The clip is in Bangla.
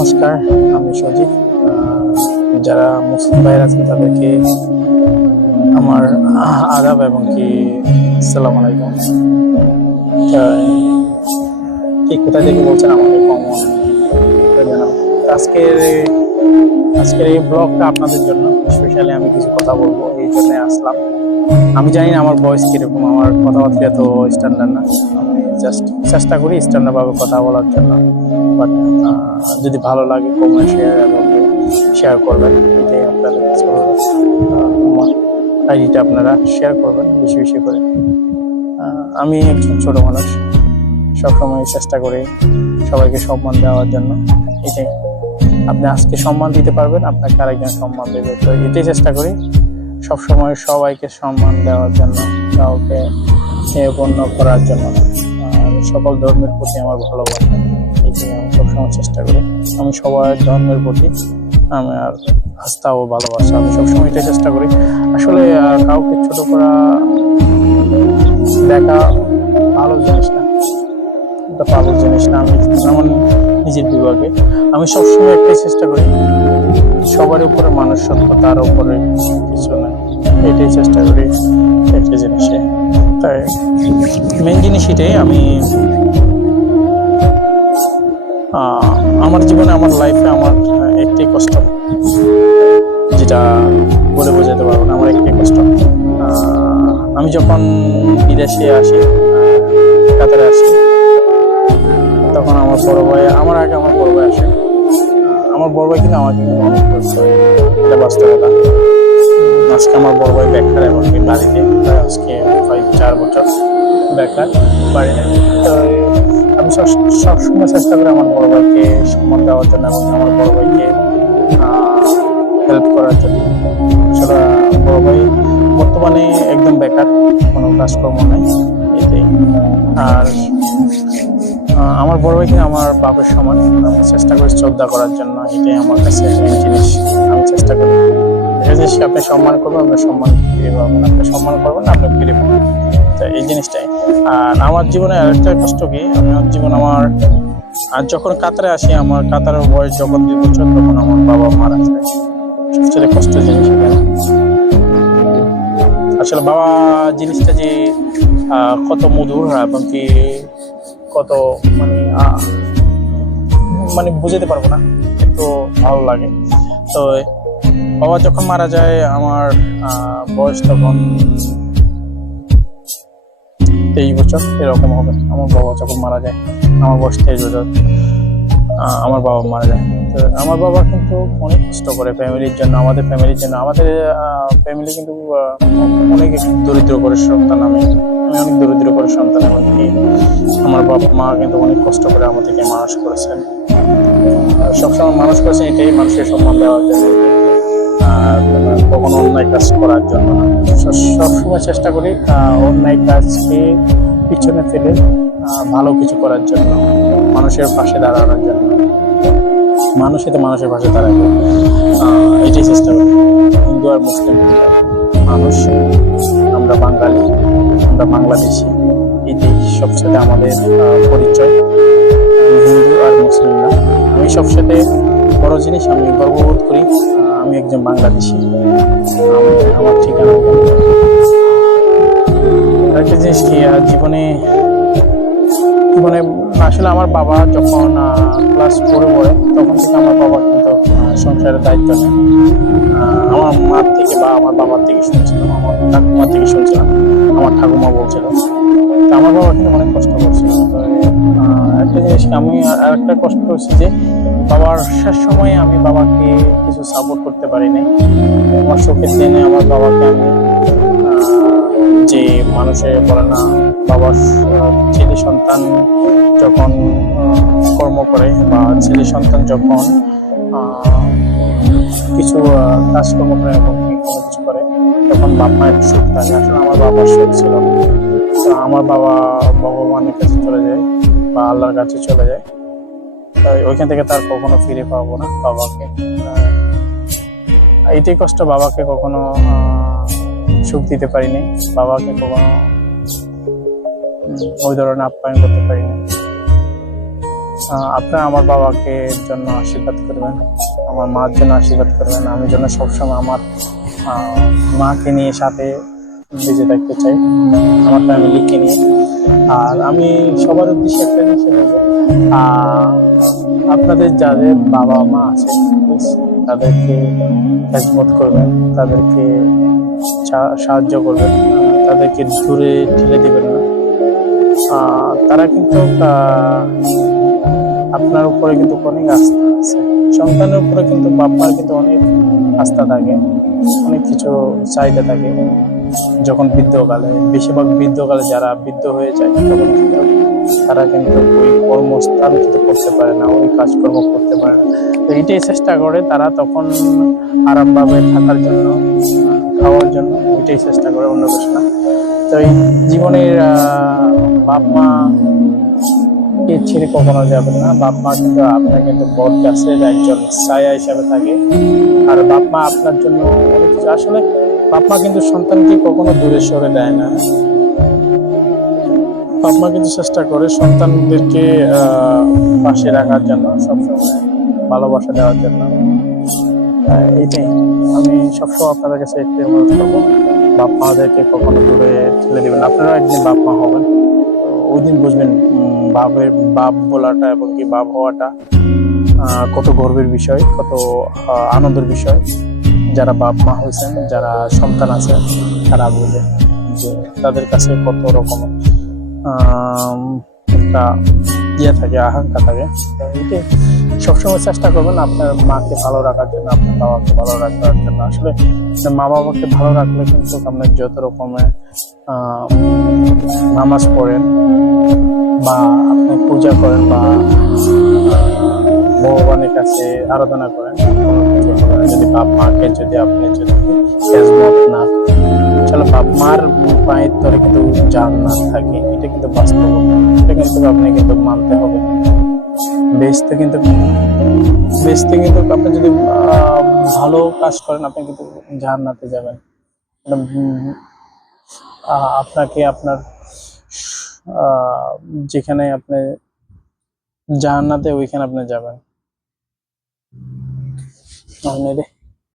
নমস্কার, আমি সজিব। যারা মুসলিম ভাইয়ের আছেন, তাদেরকে আমার আদাব এবং কি আসসালামু আলাইকুম। কি কোথা থেকে বলছেন আমাকে কমন আজকের আজকের এই ব্লগটা আপনাদের জন্য স্পেশালি আমি কিছু কথা বলব, এই জন্য আসলাম। আমি জানি না আমার ভয়েস কীরকম, আমার কথাবার্তা এত স্ট্যান্ডার্ড না। জাস্ট চেষ্টা করি স্ট্যান্ডার্ড ভাবে কথা বলার জন্য। বাট যদি ভালো লাগে কমেন্ট শেয়ার এবং শেয়ার করবেন। এটাই আপনাদের আইডিটা আপনারা শেয়ার করবেন বেশি বেশি করে। আমি একজন ছোট মানুষ। সবসময় চেষ্টা করি সবাইকে সম্মান দেওয়ার জন্য। এটাই। আপনি আজকে সম্মান দিতে পারবেন, আপনাকে আরেকজন সম্মান দেবে। তো এটাই চেষ্টা করি সবসময় সবাইকে সম্মান দেওয়ার জন্য, কাউকে পণ্য করার জন্য। সকল ধর্মের প্রতি আমার ভালোবাসা। এটাই আমি সবসময় চেষ্টা করি। আমি সবার ধর্মের প্রতি আমার আস্থা ও ভালোবাসা। আমি সবসময় এটাই চেষ্টা করি। আসলে কাউকে ছোট করা দেখা ভালো জিনিস না। এটা ভালো জিনিস না। আমি আমার নিজের বিভাগে। আমি সবসময় একটাই চেষ্টা করি। সবার উপরে মানুষ সত্য তার উপরে কিছু না। এটাই চেষ্টা করি। একটা জিনিসে। তাই। মেন জিনিস এটাই, আমি আমার জীবনে, আমার লাইফে আমার একটাই কষ্ট। যেটা বলে বোঝাতে পারব না, আমার একটাই কষ্ট। আমি যখন বিদেশে আসি কাতারে আসি, তখন আমার বড় ভাই, আমার আগে আমার বড় ভাই আসে। আমার বড় ভাই কিন্তু আমাকে অনেক এটা বাস্তবতা। আজকে আমার বড় ভাই বেকার এবং বাড়িতে চার বছর বেকার বাড়িতে তো আমি সব সবসময় চেষ্টা করি আমার বড় ভাইকে সম্মান দেওয়ার জন্য এবং আমার বড় ভাইকে হেল্প করার জন্য। আসলে বড় ভাই বর্তমানে একদম বেকার, কোনো কাজকর্ম নেই এটাই আর আমার বড় ভাই কিন্তু আমার বাপের সমান। আমি চেষ্টা করি শ্রদ্ধা করার জন্য, এটাই আমার কাছে মেন জিনিস। আমি চেষ্টা করি। এটা জিনিস আপনি সম্মান করবেন আপনি সম্মান ফিরে পাবেন আপনি সম্মান করবেন আপনি ফিরে পাবেন। তো এই জিনিসটাই। আর আমার জীবনে আরেকটা কষ্ট কি? আমার জীবন আমার, আর যখন কাতারে আসি, আমার কাতারের বয়স যখন দুই বছর, তখন আমার বাবা মারা যায় সবচেয়ে কষ্ট জিনিস আসলে বাবা জিনিসটা যে কত মধুর এবং কি কত মানে মানে বুঝাতে পারব না, একটু ভালো লাগে। তো বাবা যখন মারা যায়, আমার বয়স তখন তেইশ বছর এরকম হবে। আমার বাবা যখন মারা যায়, আমার বয়স তেইশ বছর আমার বাবা মারা যায়। তো আমার বাবা কিন্তু অনেক কষ্ট করে ফ্যামিলির জন্য, আমাদের ফ্যামিলির জন্য। আমাদের ফ্যামিলি কিন্তু অনেক দরিদ্র করে সন্তান আমি। আমি অনেক দরিদ্র করে সন্তান এমনকি আমার বাবা মা কিন্তু অনেক কষ্ট করে আমাদেরকে মানুষ করেছেন। সবসময় মানুষ করেছেন, এটাই মানুষের সম্মান দেওয়া আর কখনো অন্যায় কাজ করার জন্য না। সব- সবসময় চেষ্টা করি অন্যায় কাজকে পিছনে ফেলে ভালো কিছু করার জন্য, মানুষের পাশে দাঁড়ানোর জন্য। মানুষ এতে মানুষের পাশে দাঁড়াবে। এটাই চেষ্টা করি। হিন্দু আর মুসলিম মানুষ, আমরা বাঙালি, আমরা বাংলাদেশি, এটাই সবসাথে আমাদের পরিচয়। হিন্দু আর মুসলিম না। আমি সবসাথে বড় জিনিস, আমি গর্ববোধ করি। আমি একজন বাংলাদেশি। আমার ঠিকানা একটা জিনিস কি জীবনে জীবনে আসলে আমার বাবা যখন ক্লাস ফোরে পড়ে, তখন থেকে আমার বাবা কিন্তু সংসারের দায়িত্ব নেয়। আমার মার থেকে বা আমার বাবার থেকে শুনছিলাম, আমার ঠাকুমার থেকে শুনছিলাম, আমার ঠাকুমা বলছিল। আমার বাবা কিন্তু অনেক কষ্ট করছিল। একটা জিনিস আমি আর একটা কষ্ট করছি যে বাবার শেষ সময়ে আমি বাবাকে কিছু সাপোর্ট করতে পারিনি। আমার শোকের দিনে আমার বাবাকে আমি যে মানুষে বলে না বাবার ছেলে সন্তান যখন কর্ম করে বা ছেলে সন্তান যখন কিছু কাজকর্ম করে এবং কোনো কিছু করে, তখন বাপ মায়ের সুখ থাকে। আসলে আমার বাবার সুখ ছিল। আমার বাবা ভগবানের কাছে চলে যায়। বা আল্লাহর কাছে চলে যায় ওইখান থেকে তার কখনো ফিরে পাবো না বাবাকে। আহ, এইটাই কষ্ট বাবাকে কখনো সুখ দিতে পারিনি বাবাকে কখনো ওই ধরনের আপ্যায়ন করতে পারিনি। আপনারা আমার বাবাকে জন্য আশীর্বাদ করবেন আমার মার জন্য আশীর্বাদ করবেন আমি জন্য সবসময় আমার মাকে নিয়ে সাথে বেঁচে থাকতে চাই আমার ফ্যামিলিকে নিয়ে। আর আমি সবার উদ্দেশ্যে একটা জিনিস বলব। আপনাদের যাদের বাবা মা আছে তাদেরকে খেজমত করবেন, তাদেরকে সাহায্য করবেন, তাদেরকে দূরে ঠেলে দেবেন না। তারা কিন্তু আপনার উপরে কিন্তু অনেক আস্থা আছে। সন্তানের উপরে কিন্তু বাপ মার কিন্তু অনেক আস্থা থাকে, অনেক কিছু চাহিদা থাকে। যখন বৃদ্ধকালে, বেশিরভাগ বৃদ্ধকালে যারা বৃদ্ধ হয়ে যায়, তখন কিন্তু তারা কিন্তু ওই কর্মস্থান কিন্তু করতে পারে না, ওই কাজকর্ম করতে পারে না। তো এটাই চেষ্টা করে তারা তখন আরামভাবে থাকার জন্য, খাওয়ার জন্য, ওইটাই চেষ্টা করে অন্য কিছু না। তো এই জীবনের বাপ মা কে ছেড়ে কখনো যাবে না। বাপ মা কিন্তু আপনার কিন্তু বট গাছের একজন ছায়া হিসাবে থাকে। আর বাপ মা আপনার জন্য আসলে বাপ মা কিন্তু সন্তানকে কখনো দূরে সরে দেয় না। বাপ মা কিন্তু চেষ্টা করে সন্তানদেরকে পাশে রাখার জন্য, সবসময় ভালোবাসা দেওয়ার জন্য। এইটাই। আমি সবসময় আপনাদের কাছে একটি অনুরোধ করব বাপ মাদেরকে কখনো দূরে ঠেলে দেবেন আপনারাও একদিন বাপ মা হবেন ওই দিন বুঝবেন বাপের বাপ বলাটা এবং কি বাপ হওয়াটা কত গর্বের বিষয়, কত আনন্দের বিষয়। যারা বাপ মা হয়েছেন, যারা সন্তান আছে, তারা বুঝে যে তাদের কাছে কত রকম একটা ইয়ে থাকে, আকাঙ্ক্ষা থাকে সবসময় চেষ্টা করবেন আপনার মাকে ভালো রাখার জন্য, আপনার বাবাকে ভালো রাখার জন্য আসলে মা বাবাকে ভালো রাখলে কিন্তু আপনার যত রকমের নামাজ পড়েন বা আপনি পূজা করেন বা ভগবানের কাছে আরাধনা করেন। যদি বাপ মাকে যদি আপনি যদি খেজমত না চলো বাপ মার পায়ের তলে কিন্তু জান্নাত থাকে এটা কিন্তু বাস্তব এটা কিন্তু আপনি কিন্তু মানতে হবে। বেচতে কিন্তু বেচতে কিন্তু আপনি যদি ভালো কাজ করেন আপনি কিন্তু জান্নাতে যাবেন। আহ, আপনাকে আপনার যেখানে আপনি জান্নাতে ওইখানে আপনি যাবেন। นอนเลยเด้